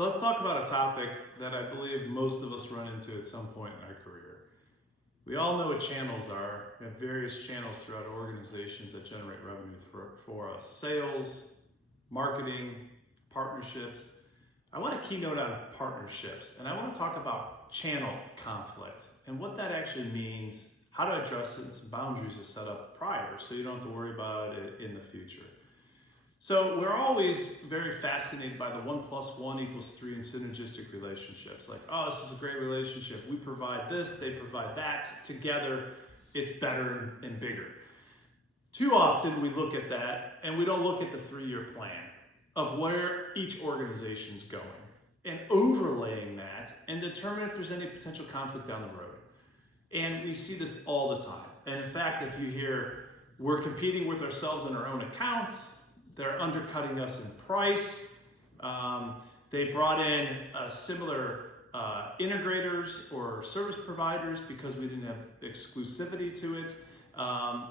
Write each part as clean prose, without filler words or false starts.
So let's talk about a topic that I believe most of us run into at some point in our career. We all know what channels are. We have various channels throughout our organizations that generate revenue for us. Sales, marketing, partnerships. I want to keynote on partnerships, and I want to talk about channel conflict and what that actually means, how to address it, and some boundaries to set up prior so you don't have to worry about it in the future. So we're always very fascinated by the 1 + 1 = 3 in synergistic relationships. Like, oh, this is a great relationship. We provide this, they provide that. Together, it's better and bigger. Too often we look at that and we don't look at the 3-year plan of where each organization's going and overlaying that and determine if there's any potential conflict down the road. And we see this all the time. And in fact, if you hear we're competing with ourselves in our own accounts, they're undercutting us in price. They brought in similar integrators or service providers because we didn't have exclusivity to it.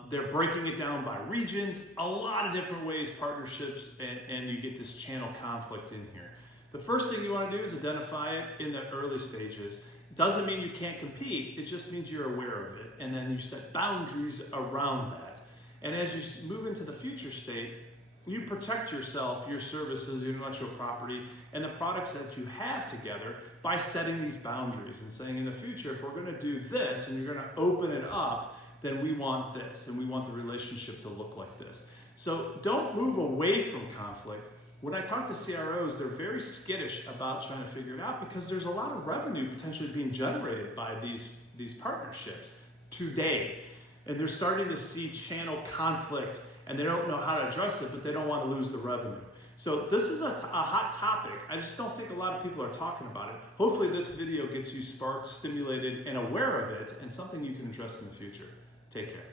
They're breaking it down by regions, a lot of different ways, partnerships, and you get this channel conflict in here. The first thing you want to do is identify it in the early stages. Doesn't mean you can't compete, it just means you're aware of it, and then you set boundaries around that. And as you move into the future state, you protect yourself, your services, your intellectual property, and the products that you have together by setting these boundaries and saying in the future, if we're going to do this and you're going to open it up, then we want this and we want the relationship to look like this. So don't move away from conflict. When I talk to CROs, they're very skittish about trying to figure it out because there's a lot of revenue potentially being generated by these partnerships today. And they're starting to see channel conflict and they don't know how to address it, but they don't want to lose the revenue. So this is a hot topic. I just don't think a lot of people are talking about it. Hopefully this video gets you sparked, stimulated, and aware of it, and something you can address in the future. Take care.